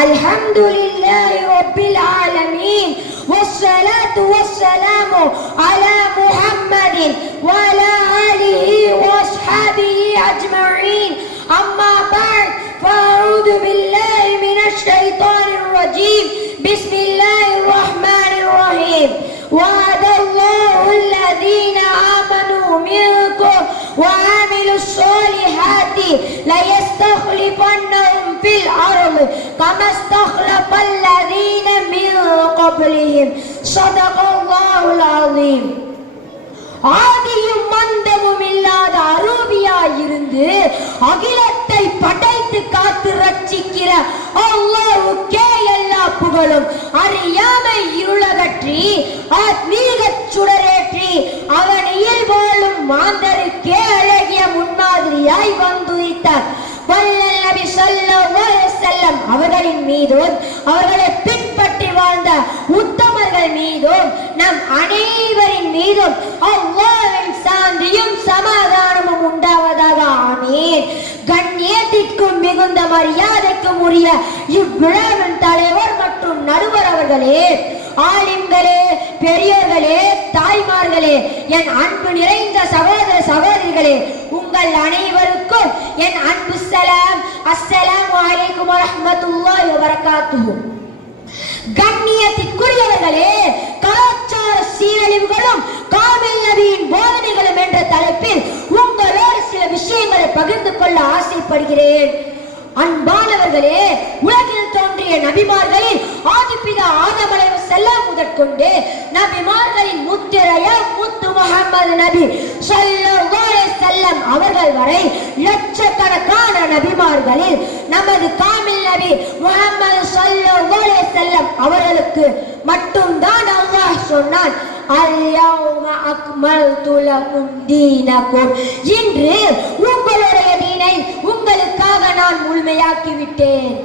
அல்ஹம்துலில்லாஹி ரப்பில் ஆலமீன் வஸ்ஸலாத்து வஸ்ஸலாமு அலா முஹம்மதின் வ அலா ஆலிஹி வஸ்ஹாபிஹி அஜ்மஈன். அம்மா பஅத் ஃபஅஊது பில்லாஹி மினஷ் ஷைத்தானிர் ரஜீம். பிஸ்மில்லாஹிர் ரஹ்மானிர் ரஹீம். வஅதல்லாஹு அல்லதீன ஆமனூ மின்கும் وعملوا الصالحات ليستخلفنهم في الأرض كما استخلف الذين من قبلهم صدق الله العظيم. ஆதியும் மந்தமும் இல்லாத அரூபியாயிருந்து அகிலத்தை படைத்து காத்து ரட்சிக்கிற அல்லாஹ்வுக்கே எல்லா புகழும். அறியாமை இருளகற்றி ஆத்மீக சுடரேற்றி அவனில் வாழும் மாந்தருக்கே அழகிய முன்மாதிரியாய் வந்துதித்தார் வல்லல் நபி ஸல்லல்லாஹு அலைஹி வஸல்லம் அவர்களின் மீதும் அவர்களை பின்பற்றி வாழ்ந்த உத்தமர்கள் மீதும் நம் அனைவரின் மீதும் அல்லாஹ்வின் சாந்தியும் சமாதானமும் உண்டாவதாக. ஆமீன். கண்ணியத்திற்கும் மிகுந்த மரியாதைக்கும் உரிய இவ்விழாவின் தலைவர் மற்றும் நடுவர் அவர்களே, ஆலிம்களே, பெரியோர்களே, தாய்மார்களே, என் அன்பு நிறைந்த சகோதர சகோதரிகளே, உங்கள் அனைவருக்கும் என் அன்பு சலாம். அஸ்ஸலாமு அலைக்கும் வரஹ்மத்துல்லாஹி வபரகாத்துஹு. கண்ணியத்திற்குரியவர்களே, கலாச்சார சீரழிவுகளும் காமில் நபியின் போதனைகளும் என்ற தலைப்பில் உங்களோடு சில விஷயங்களை பகிர்ந்து கொள்ள ஆசைப்படுகிறேன். அன்பானவர்களே, உலகில் தோன்றிய நபிமார்களில் ஆதிபிதா ஆதம் அலைஹிஸ்ஸலாம் முதற்கொண்டு நபிமார்களின் முத்திரைய முத்து முஹம்மது நபி ஸல்லல்லாஹு அலைஹி வஸல்லம் அவர்கள் வரை லட்சக்கணக்கான நபிமார்களில் நமது காமில் நபி முஹம்மது ஸல்லல்லாஹு அலைஹி வஸல்லம் அவர்களுக்கு மட்டும்தான் அல்லாஹ் சொன்னான், அல்யௌம அக்மல்து லகும் தீனகும், இன்று உங்களுடைய தீனை உங்களுக்காக நான் முழுமையாக்கி விட்டேன்.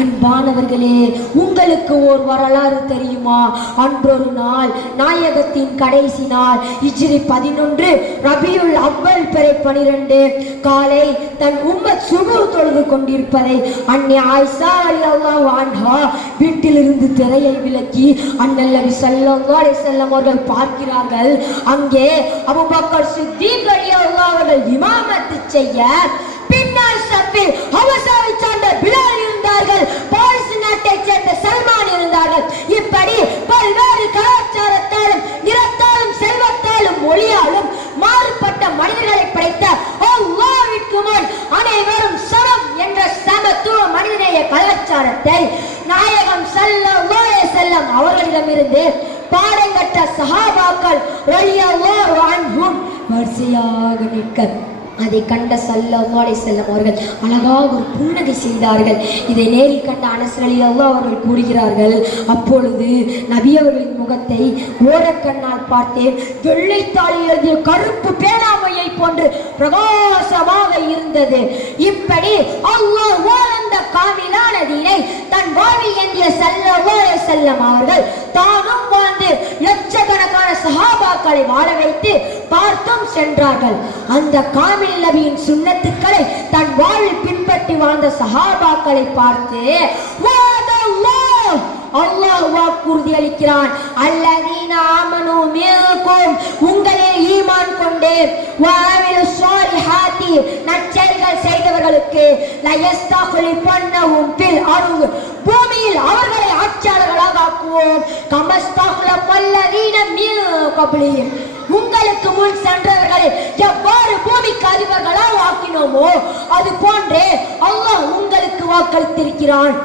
அன்பானவர்களே, உங்களுக்கு ஒரு வரலாறு தெரியுமா? அன்றொரு நாள், நாயகத்தின் கடைசி நாள், ஹிஜ்ரி 11 ரபியுல் அவ்வல் பிறை 12 காலை தன் உம்மத் சுபூஹ் தொழுது கொண்டிருப்பதை அன்னை ஆயிஷா ரலியல்லாஹு அன்ஹா வீட்டிலிருந்து திரையை விலக்கி அண்ணல் நபி ஸல்லல்லாஹு அலைஹி வஸல்லம் அவர்கள் பார்க்கிறார்கள். அங்கே அபூபக்கர் சித்தீக் ரலியல்லாஹு அவர்கள் இமாமத்து செய்ய பின்னால் சப்பில் ஹபஷாவை சார்ந்த பிலால் இருந்தார்கள், பாரிஸ் நாட்டைச் சேர்ந்த சல்மான் இருந்தார்கள். இப்படி பல்வேறு கலாச்சாரத்தாலும் நிறத்தாலும் செல்வத்தாலும் மொழியாலும் மாறுபட்ட மனிதர்களை படைத்த அல்லாஹ்விற்கு முன் அனைவரும் சமம் என்ற சமத்துவ மனிதநேய கலாச்சாரத்தை நாயகம் ஸல்லல்லாஹு அலைஹி வஸல்லம் அவர்களிடமிருந்து பாடம் கற்ற சஹாபாக்கள் ரலியல்லாஹு அன்ஹும் வரிசையாக நிற்க அதை கண்ட ஸல்லல்லாஹு அலைஹி வஸல்லம் அவர்கள் அழகாக ஒரு புன்னகை செய்தார்கள். இதை நேரில் கண்ட அனஸ் ரலியல்லாஹு அவர்கள் கூறுகிறார்கள், அப்பொழுது நபி அவர்களின் முகத்தை ஓரக்கண்ணால் பார்த்தேன். வெள்ளைத்தாளில் எழுதிய கருப்பு பேனாமையை போன்று பிரகாசமாக இருந்தது. இப்படி அல்லாஹ் அந்த காமிலான தீனை தன் வாழ்வில் ஏந்திய ஸல்லல்லாஹு அலைஹி வஸல்லம் அவர்கள் தானும் வாழ்ந்து லட்சக்கணக்கான சஹாபாக்களை வாழ வைத்து பார்த்தும் சென்றார்கள். அந்த காமில் நபியின் சுன்னத்துக்களை தன் வாழ்வில் பின்பற்றி வாழ்ந்த சஹாபாக்களை பார்த்து அல்லாஹ் வாக்குறுதி அளிக்கிறான், அல்லதீன ஆமனூ மின்கும், உங்களில் ஈமான் கொண்டு வஅமிலு ஸாலிஹாத்தி, நற்செயல்கள் செய்தவர்களுக்கு லயஸ்தக்லிஃபன்னஹும் ஃபில் அர்த், பூமியில் அவர்களை ஆட்சியாளர்களாக ஆக்குவோம். கமஸ்தக்லஃபல்லதீன மின் கப்லிஹிம், உங்களுக்கு முன் சென்றவர்களை எவ்வாறு பூமிக்கு அதிபர்களாக ஆக்கினோமோ அது போன்றே அல்லாஹ் உங்களுக்கு வாக்களித்திருக்கிறான்.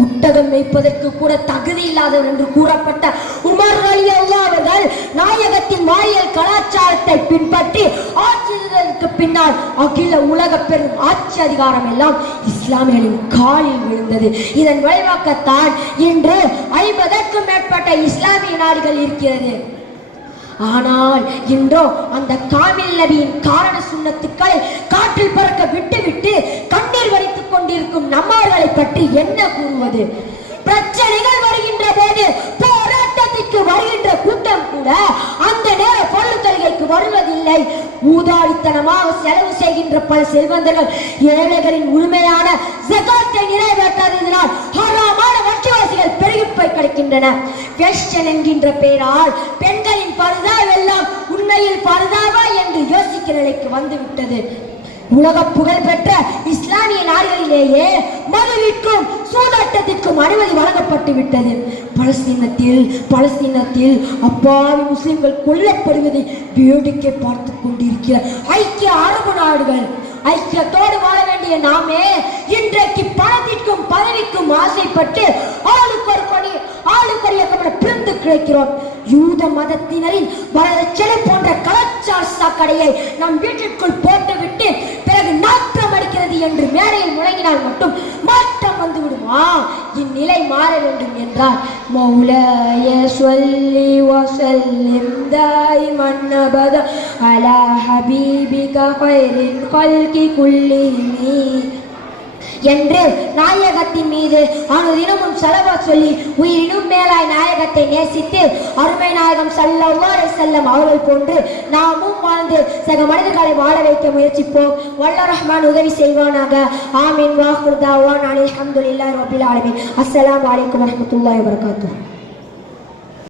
ஒட்டகம் வைப்பதற்கு கூட தகுதி இல்லாதவர் என்று கூறப்பட்ட உமர் ரலியல்லாஹு அவர்கள் நாயகத்தின் வாரியல் கலாச்சாரத்தை பின்பற்றி ஆட்சிக்கு பின்னால் அகில உலக பெரும் ஆட்சி அதிகாரம் எல்லாம் இஸ்லாமியர்களின் காலில் விழுந்தது. இதன் விளைவாகத்தான் இன்று 50க்கும் மேற்பட்ட இஸ்லாமிய நாடுகள் இருக்கிறது. ஆனால் இன்றோ அந்த காமில் நபியின் காரண சுன்னத்துக்களை காற்றில் பறக்க விட்டுவிட்டு கண்ணீர் வடித்துக் கொண்டிருக்கும் நம்மவர்களை பற்றி என்ன கூறுவது? பிரச்சனைகள் வருகின்ற போது போராட்டத்திற்கு வருகின்ற கூட்டம் கூட அந்த நேர பொருள் தொழுகைக்கு வருவதில்லை. ஊதாரித்தனமாக செலவு செய்கின்ற பல செல்வந்தர்கள் ஏழைகளின் உரிமையான ஜகாத்தை நிறைவேற்றாததினால் ஹராம் வைக்கின்றன. ஃபேஷன் என்கின்ற பெயரால் பெண்களின் பர்தாவெல்லாம் உண்மையில் பர்தாவா என்று யோசிக்கிற நிலைக்கு வந்துவிட்டது. உலக புகழ்பெற்ற இஸ்லாமிய நாடுகளிலேயே மதுவிற்கும் சூதாட்டத்திற்கும் அனுமதி வழங்கப்பட்டு விட்டது. பலஸ்தீனத்தில் அப்பாவி முஸ்லிம்கள் கொல்லப்படுவதை வேடிக்கை பார்த்து கொண்டிருக்கிற ஐக்கிய அரபு நாடுகள், ஐக்கியத்தோடு வாழ வேண்டிய நாமே இன்றைக்கு பணத்திற்கும் பதவிக்கும் ஆசைப்பட்டு ஆளுக்கொரு பிரிந்து கிடைக்கிறோம். யூத மதத்தினரின் வரதட்சணை போன்ற கலாச்சார சாக்கடையை நம் வீட்டிற்குள் போட்டுவிட்டு பிறகு நாற்றம் அடிக்கிறது என்று மேடையில் முழங்கினால் மட்டும் மாற்றம் வந்து விடுமா? இந்நிலை மாற வேண்டும் என்றால் மௌலாய ஸல்லி வஸல்லிம் தாயிமன் அபதா அலா ஹபீபிக கைரில் கல்கி குல்லிஹிம் என்று நாயகத்தின் மீது அனுதினமும் ஸலவாத் சொல்லி உயிரினும் மேலாய் நாயகத்தை நேசித்து அருமை நாயகம் ஸல்லல்லாஹு அலைஹி வஸல்லம் அவர்கள் போன்று நாமும் வாழ்ந்து சக மனிதர்களை வாழ வைக்க முயற்சிப்போம். வல்ல ரஹ்மான் உதவி செய்வானாக. ஆமீன். வாஹிர் தாவானா அல்ஹம்துலில்லாஹி ரப்பில் ஆலமீன். அஸ்ஸலாமு அலைக்கும் வரஹ்மத்துல்லாஹி வபரகாத்துஹு.